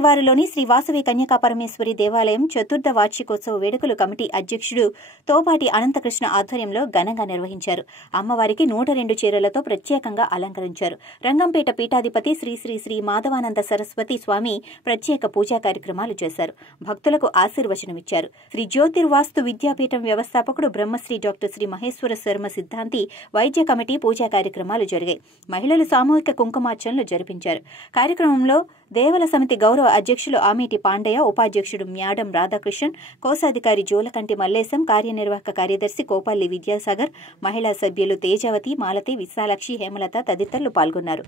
శివారులోని శ్రీ వాసవి కన్యకా పరమేశ్వరి దేవాలయం చతుర్థ వార్షికోత్సవ వేడుకలు కమిటీ అధ్యక్షుడు తోపాటి అనంతకృష్ణ ఆధ్వర్యంలో ఘనంగా నిర్వహించారు. అమ్మవారికి 102 చీరలతో ప్రత్యేకంగా అలంకరించారు. రంగంపేట పీఠాధిపతి శ్రీ శ్రీ శ్రీ మాధవానంద సరస్వతి స్వామి ప్రత్యేక పూజా కార్యక్రమాలు చేశారు. భక్తులకు ఆశీర్వచనమిచ్చారు. శ్రీ జ్యోతిర్వాస్తు విద్యాపీఠం వ్యవస్థాపకుడు బ్రహ్మశ్రీ డాక్టర్ శ్రీ మహేశ్వర శర్మ సిద్ధాంతి వైద్య కమిటీ పూజా కార్యక్రమాలు జరిగాయి. మహిళలు సామూహిక కుంకుమార్చనలు జరిపించారు. కార్యక్రమంలో దేవల సమితి గౌరవ అధ్యక్షులు ఆమీటి పాండయ్య, ఉపాధ్యక్షుడు మ్యాడం రాధాకృష్ణన్, కోశాధికారి జోలకంటి మల్లేశం, కార్యనిర్వాహక కార్యదర్శి కోపల్లి విద్యాసాగర్, మహిళా సభ్యులు తేజవతి, మాలతి, విశాలాక్షి, హేమలత తదితరులు పాల్గొన్నారు.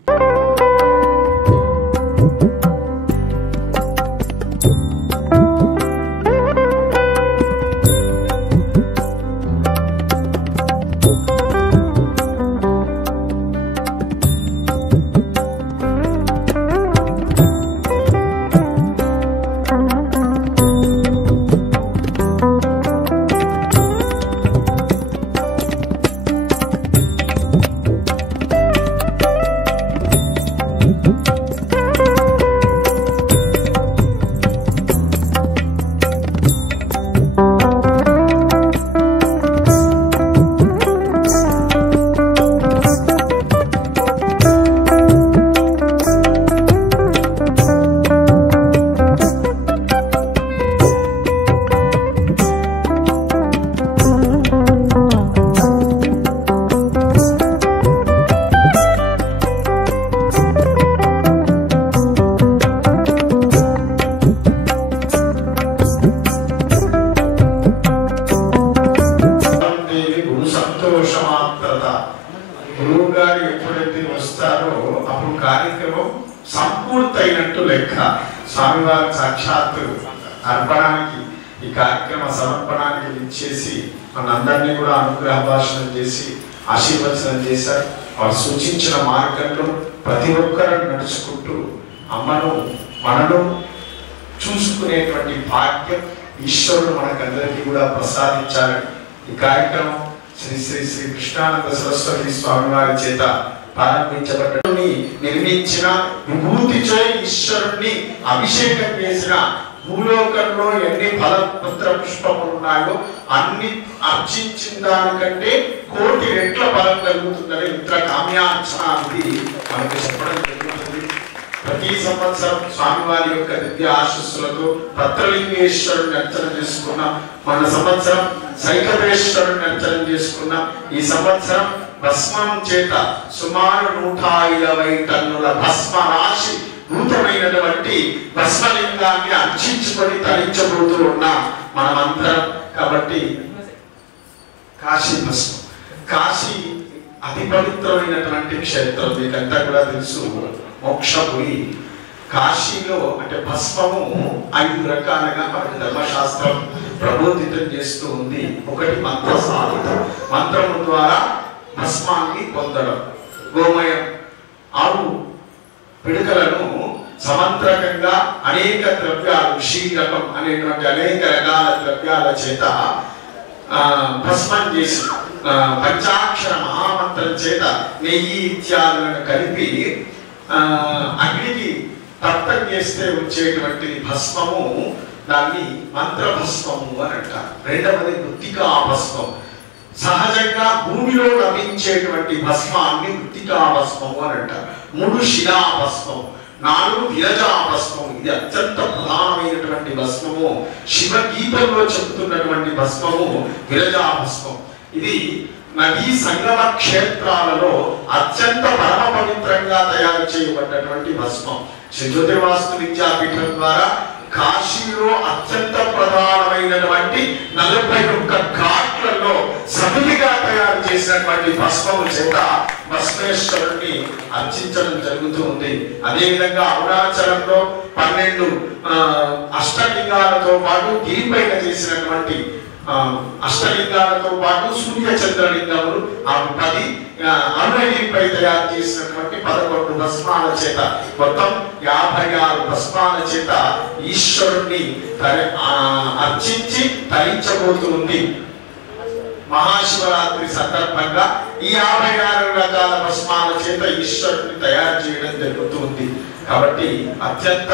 గురువుగారు ఎప్పుడైతే వస్తారో అప్పుడు కార్యక్రమం సంపూర్తయినట్టు లెక్క. స్వామివారి సాక్షాత్తు అర్పణానికి ఈ కార్యక్రమ సమర్పణానికి ఇచ్చేసి మనందరినీ కూడా అనుగ్రహ భాషణం చేసి ఆశీర్వచనం చేశారు. వారు సూచించిన మార్గంలో ప్రతి ఒక్కరూ నడుచుకుంటూ అమ్మను మనను చూసుకునేటువంటి భాగ్యం ఈశ్వరుడు మనకందరికీ కూడా ప్రసాదించాలని ఈ కార్యక్రమం శ్రీ శ్రీ శ్రీ కృష్ణానంద సరస్వతి స్వామి వారి చేత ప్రారంభించబడ్డని నిర్మించిన విభూతిచే ఈశ్వరుణ్ణి అభిషేకం చేసిన భూలోకంలో ఎన్ని ఫలపత్ర పుష్పములు ఉన్నాయో అన్ని అర్చించిన దానికంటే 1,000,000 రెట్ల ఫలం కలుగుతుందని ఇంద్ర కామ్యార్చనాది మనకు చెప్పడం జరుగుతుంది. ప్రతి సంవత్సరం స్వామివారి యొక్క దివ్య ఆశీస్సులతో పత్రలింగేశ్వరుని అర్చన చేసుకున్నాం. మన సంవత్సరం సైకవేశ్వరుని అర్చన చేసుకున్నాం. ఈ సంవత్సరం భస్మం చేత సుమారు 120 టన్నుల భస్మ రాశి నూతనమైనటువంటి భస్మలింగాన్ని అర్చించుకొని తరించబోతూ ఉన్నాం మనమందరం. కాబట్టి కాశీ భస్మం, కాశీ అతి పవిత్రమైనటువంటి క్షేత్రం, మీకంతా కూడా తెలుసు. మోక్షపురి కాశీలో అంటే భస్మము 5 రకాలుగా మనకు ధర్మశాస్త్రం ప్రబోధితం చేస్తూ ఉంది. ఒకటి మంత్ర సాధన, మంత్రము ద్వారా భస్మాన్ని పొందడం. గోమయం, ఆవు పిడకలను సమంత్రకంగా అనేక ద్రవ్యాలు, క్షీరకం అనేటువంటి అనేక రకాల ద్రవ్యాల చేత భస్మం చేసి పంచాక్షర మహామంత్రం చేత నెయ్యి ఇత్యాదులను కలిపి అగ్నికి తర్పణ చేస్తే వచ్చేటువంటి భస్మము, దాన్ని మంత్రభస్మము అని అంటారు. రెండవది మృత్తికా భస్మం, సహజంగా భూమిలో లభించేటువంటి భస్మాన్ని మృత్తికా భస్మము అని అంటారు. 3 శిలా భస్మం, 4 విరజా భస్మం. ఇది అత్యంత ప్రధానమైనటువంటి భస్మము. శివగీతంలో చెబుతున్నటువంటి భస్మము విరజా భస్మం. ఇది నదీ సంగమ క్షేత్రాలలో అత్యంత పరమ పవిత్రంగా తయారు చేయబడ్డటువంటి భస్మం. శ్రీ జ్యోతిర్వాస్తు విద్యాపీఠం ద్వారా కాశీలో అత్యంత ప్రధానమైనటువంటి 41 ఘాట్లలో సమితిగా తయారు చేసినటువంటి భస్మము చేత భస్మేశ్వరుని అర్చించడం జరుగుతూ ఉంది. అదేవిధంగా అరుణాచలంలో 12 అష్టలింగాలతో పాటు గిరిపైన చేసినటువంటి అష్టలింగాలతో పాటు సూర్య చంద్రలింగములు 10 అరుణగిరిపై తయారు చేసినటువంటి 11 భస్మాల చేత మొత్తం 56 భస్మాల చేత ఈశ్వరుణ్ణి అర్చించి తరించబోతుంది. మహాశివరాత్రి సందర్భంగా ఈ 56 రకాల భస్మాల చేత ఈశ్వరుని తయారు చేయడం జరుగుతుంది. కాబట్టి అత్యంత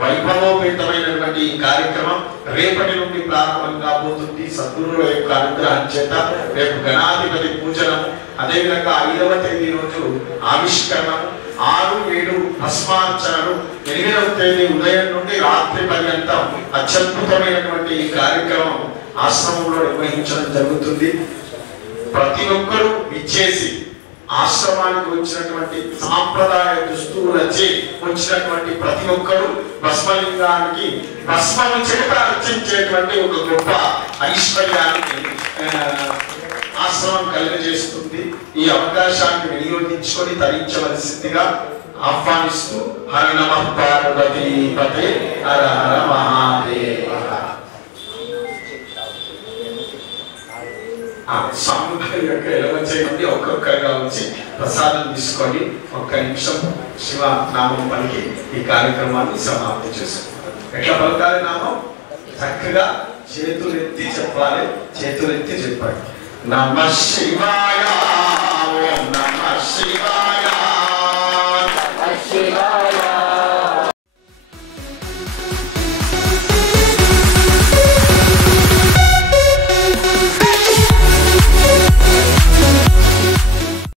వైభవోపేతమైనటువంటి ఈ కార్యక్రమం రేపటి నుండి ప్రారంభం కాబోతుంది. సద్గురువుల యొక్క అనుగ్రహం చేత రేపు గణాధిపతి పూజనము, అదేవిధంగా 5వ తేదీ రోజు ఆవిష్కరణము, 6, 7 భస్మార్చనలు, 8వ తేదీ ఉదయం నుండి రాత్రి పర్యంతం అత్యద్భుతమైనటువంటి ఈ కార్యక్రమం ఆశ్రమంలో నిర్వహించడం జరుగుతుంది. ప్రతి ఒక్కరూ ఇచ్చేసి ఆశ్రమానికి వచ్చినటువంటి సాంప్రదాయ దుస్తులచే వచ్చినటువంటి ప్రతి ఒక్కరూ భస్మలింగానికి భస్మము చేత అర్చించేటువంటి ఒక గొప్ప ఐశ్వర్యానికి ఆశ్రమం కలుగజేస్తుంది. ఈ అవకాశాన్ని వినియోగించుకొని తరించవలసిందిగా ఆహ్వానిస్తూ హర నమః పార్వతీపతే హర హర మహాదేవ. స్వామివారి యొక్క ఎలవచేయండి, ఒక్కొక్కరుగా వచ్చి ప్రసాదం తీసుకొని 1 నిమిషం శివ నామం పలికి ఈ కార్యక్రమాన్ని సమాప్తి చేసుకుంటాం. ఎట్లా పలకాలి నామం? చక్కగా చేతులెత్తి చెప్పాలి. చేతులెత్తి చెప్పండి. నమః శివాయ, ఓం నమః శివాయ.